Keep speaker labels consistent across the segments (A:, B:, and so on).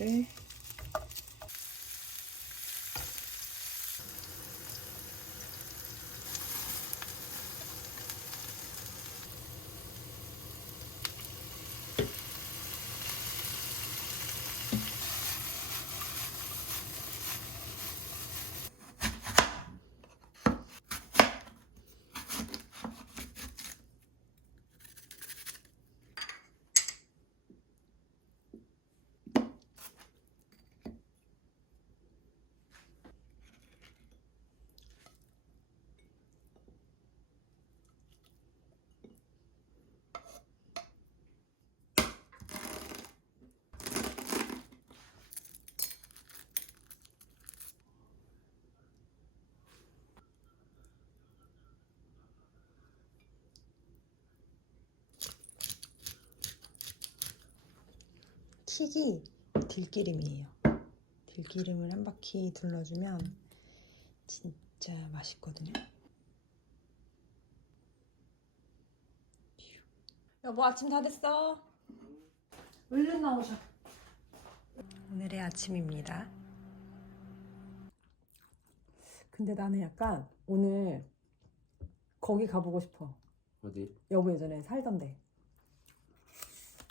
A: 양 킥이 들기름이에요. 들기름을 한 바퀴 둘러주면 진짜 맛있거든요. 여보 아침 다 됐어. 얼른 나오셔. 오늘의 아침입니다. 근데 나는 약간 오늘 거기 가보고 싶어.
B: 어디?
A: 여보 예전에 살던데.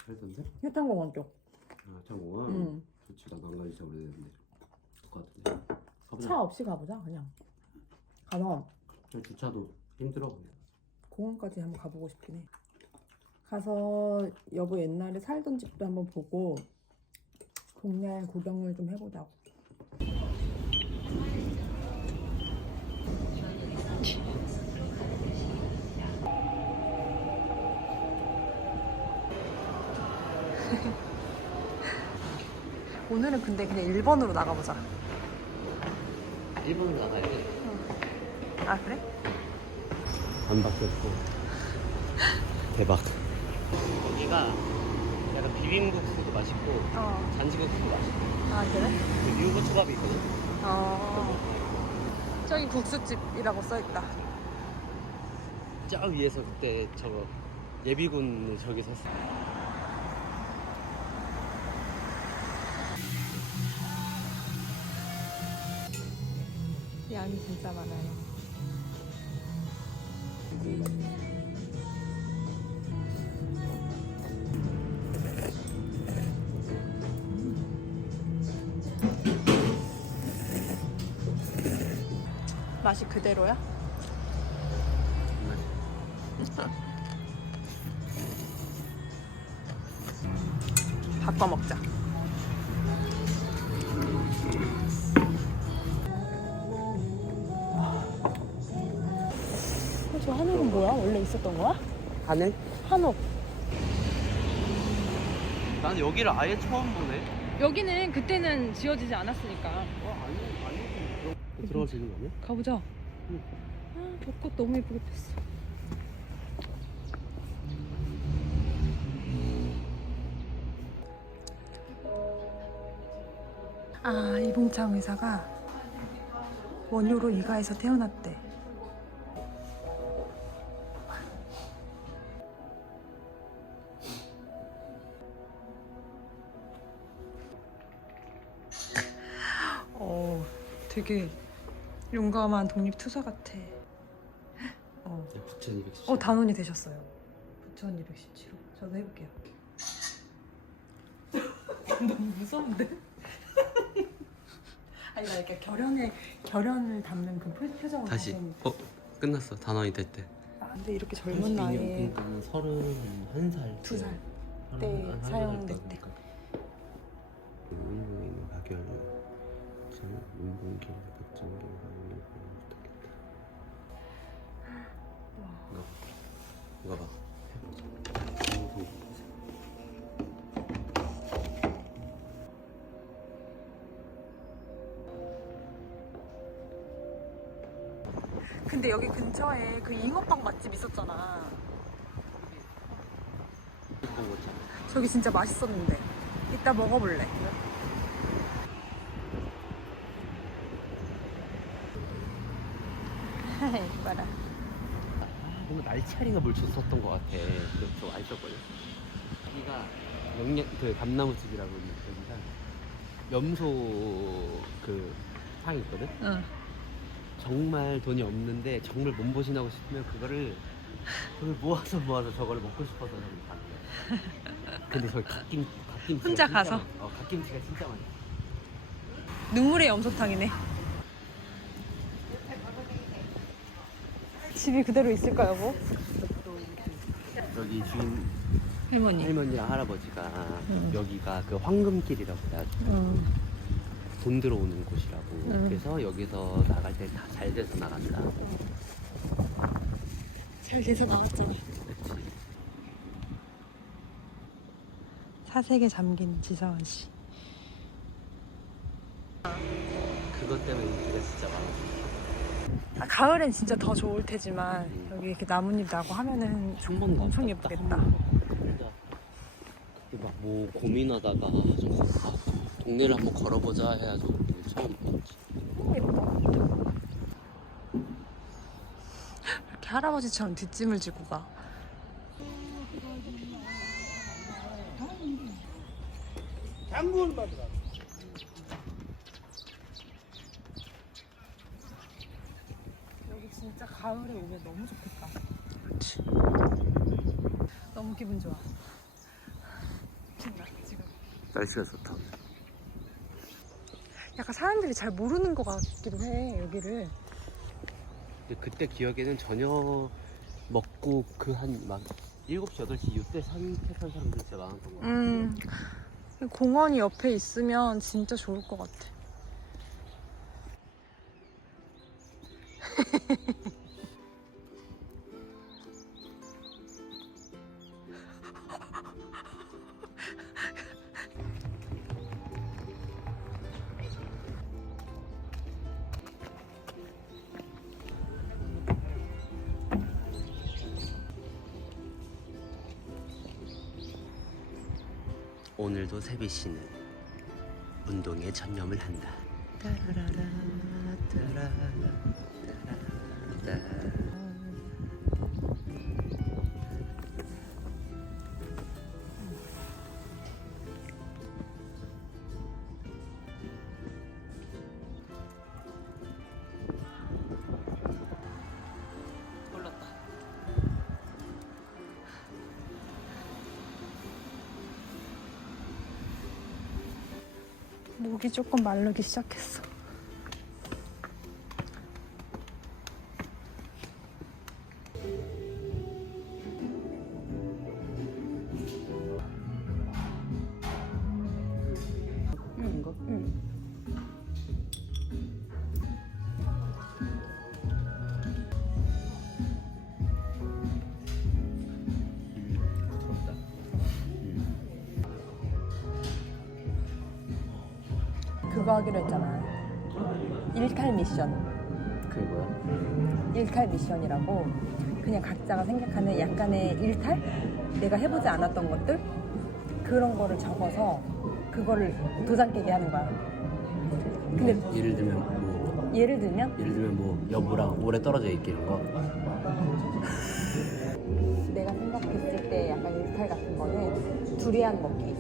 B: 살던데?
A: 효탄공원 쪽.
B: 아 창고가?
A: 응.
B: 좋지 나도 안 가지 진짜 오래됐는데 똑같은데 가보자
A: 차 없이 가보자 그냥. 가서
B: 저 주차도 힘들어 그냥
A: 공원까지 한번 가보고 싶긴 해. 가서 여보 옛날에 살던 집도 한번 보고 동네 구경을 좀 해보자고. 오늘은 근데 그냥 1번으로 나가보자.
B: 일본으로 나가야 돼?
A: 아 그래?
B: 안 바뀌었고 대박 여기가 약간 비빔국수도 맛있고
A: 어.
B: 잔치국수도 맛있고
A: 아 그래?
B: 그 유부 초밥이 있거든
A: 어. 저기 국수집이라고 써있다.
B: 저 위에서 그때 저거 예비군 저기 섰어
A: 양이 진짜 많아요. 맛이 그대로야? 바꿔 먹자. 한옥은 뭐야? 원래 있었던 거야?
B: 하늘?
A: 한옥.
B: 난 여기를 아예 처음 보네
A: 여기는 그때는 지어지지 않았으니까.
B: 어 아니 아니 들어갈 수 있는 거 아니야?
A: 가보자.
B: 응.
A: 아, 벚꽃 너무 예쁘게 폈어. 아, 이봉창 의사가 원효로 이가에서 태어났대. 되게 용감한 독립투사 같아. 어,
B: 야 9217.
A: 어 단원이 되셨어요. 9,217호. 저도 해볼게요. 너무 무서운데? 아니 나 이렇게 결연에 결연을 담는 그 표- 표정을
B: 다시 어 끝났어 단원이 될 때
A: 아, 근데 이렇게 젊은 나이에
B: 그러니까 서른 한살
A: 두 살. 때 사용됐대.
B: 의무에 있는 박 열 저는 문봉길 박정길 박물관 부탁했다
A: 와.
B: 이거 봐 해보자
A: 근데 여기 근처에 그 잉어빵 맛집 있었잖아.
B: 이거?
A: 저기 진짜 맛있었는데. 이따 먹어볼래. 이봐라.
B: 뭔가 날치알인가 물 줬었던 것 같아 근데 저 맛있었거든 여기가 영양 그 감나무집이라고 있는 여기가 염소 그 상이 있거든.
A: 응.
B: 정말 돈이 없는데 정말 몸보신하고 싶으면 그거를 그걸 모아서 모아서 저거를 먹고 싶어서 저기 거야. 근데 저기 갓김 갓김치
A: 혼자 가서?
B: 어 갓김치가 진짜 많이.
A: 눈물의 염소탕이네. 집이 그대로 있을까 여보?
B: 여기 주인
A: 할머니.
B: 할머니랑 할아버지가
A: 응.
B: 여기가 그 황금길이라고 해야
A: 응.
B: 돈 들어오는 곳이라고.
A: 응.
B: 그래서 여기서 나갈 때 다 잘 돼서 나간다.
A: 잘 돼서 나왔잖아.
B: 그치.
A: 사색에 잠긴 지사원 씨.
B: 그것 때문에 인기가 진짜 많아.
A: 아, 가을엔 진짜 더 좋을 테지만 여기 이렇게 나뭇잎 나고 하면은
B: 한 번도
A: 엄청
B: 안
A: 예쁘겠다.
B: 봤다. 막 뭐 고민하다가 좀 아, 동네를 한번 걸어보자 해가지고 처음 봤지.
A: 예뻐. 이렇게 할아버지처럼 뒷짐을 지고 가. 여기 진짜 가을에 오면 너무 좋겠다. 그렇지. 너무 기분 좋아. 지금.
B: 날씨가 좋다.
A: 약간 사람들이 잘 모르는 것 같기도 해 여기를.
B: 근데 그때 기억에는 저녁 먹고 그 한 막 7시, 8시 이때 산책한 사람들 진짜 많았던 것 같아.
A: 음, 공원이 옆에 있으면 진짜 좋을 것 같아.
B: 오늘도 세비 씨는 운동에 전념을 한다. 따라라라, 따라, 따라, 따라.
A: 몰 목이 조금 마르기 시작했어. 그거 하기로 했잖아. 일탈 미션.
B: 그게 뭐야?
A: 일탈 미션이라고 그냥 각자가 생각하는 약간의 일탈? 내가 해보지 않았던 것들? 그런 거를 적어서 그거를 도장 깨게 하는 거야. 근데
B: 예를 들면 뭐
A: 예를 들면
B: 예를 들면 뭐 여보랑 오래 떨어져 있기는 거.
A: 내가 생각했을 때 약간 일탈 같은 거는 두리안 먹기.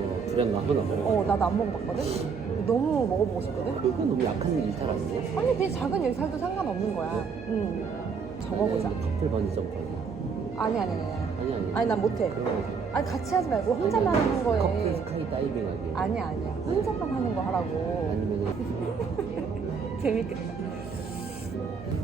B: 어, 두리안 나도 나 먹어.
A: 어, 나도 안 먹어봤거든? 너무 먹어보고 싶거든?
B: 그거 너무 약한 일탈 아니야?
A: 아니, 그 작은 일탈도 상관없는 거야. 응. 적어보자.
B: 커플 번지 점프.
A: 아니, 아니, 아니.
B: 아니 아니.
A: 아니, 난 못해.
B: 그런 거.
A: 아니, 같이 하지 말고 혼자만 하는
B: 커플
A: 거에.
B: 스카이 다이빙 하기.
A: 아니야, 아니야. 혼자만 하는 거 하라고.
B: 아니면은
A: 재밌겠다.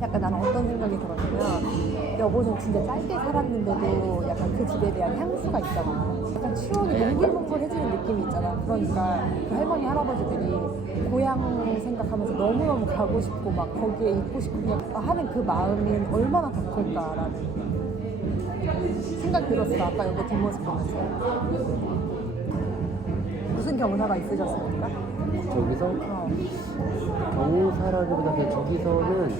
A: 약간 나는 어떤 생각이 들었냐면 여보는 진짜 짧게 살았는데도 약간 그 집에 대한 향수가 있잖아. 약간 추억이 몽글몽글해지는 느낌이 있잖아. 그러니까 그 할머니 할아버지들이 고향 생각하면서 너무너무 가고 싶고 막 거기에 있고 싶으면 하는 그 마음이 얼마나 더 클까라는 생각 들었어. 아까 여기 뒷모습 보면서. 무슨 경사가 있으셨습니까?
B: 저기서
A: 어.
B: 경사라기보다 그냥 저기서는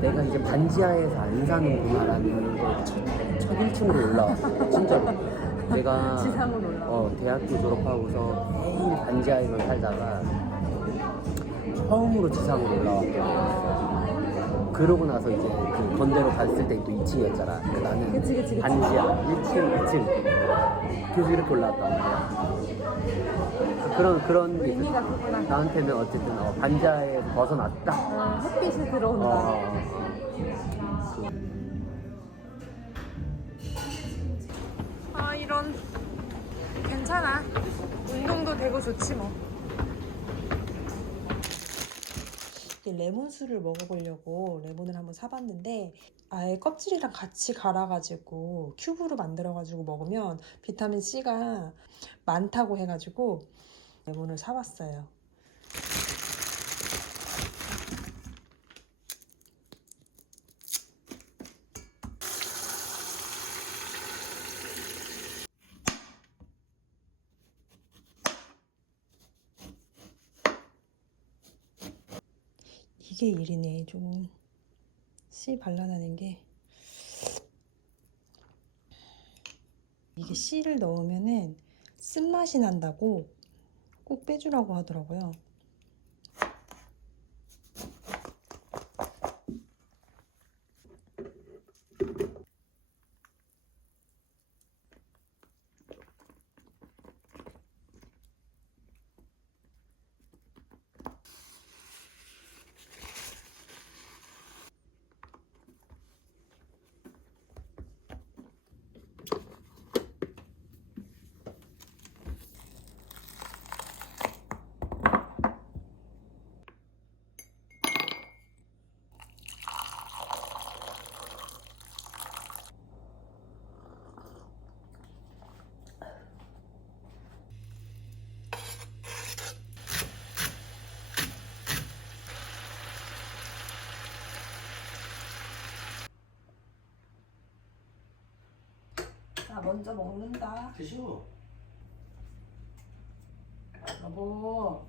B: 내가 이제 반지하에서 안 사는구나라는 걸첫 1층으로 올라왔어 진짜로 내가
A: 지상으로.
B: 어, 대학교 졸업하고서 매일 반지하에만 살다가 처음으로 지상으로 올라왔거든 그러고 나서 이제 그 건대로 갔을 때 또 2층이었잖아. 근데 나는
A: 그치, 그치, 그치.
B: 반지야. 1층, 2층. 계속 이렇게 올라왔단 말이야. 그런 그런 게.
A: 의미가 크구나.
B: 나한테는 어쨌든 어, 반지하에 벗어났다.
A: 아, 햇빛이 들어온다.
B: 어,
A: 아 이런 괜찮아 운동도 되고 좋지 뭐 레몬수를 먹어보려고 레몬을 한번 사봤는데 아예 껍질이랑 같이 갈아가지고 큐브로 만들어가지고 먹으면 비타민 C가 많다고 해가지고 레몬을 사봤어요. 이게 일이네 좀 씨 발라내는 게 이게 씨를 넣으면은 쓴맛이 난다고 꼭 빼주라고 하더라고요. 나 먼저 먹는다.
B: 드시오.
A: 여보.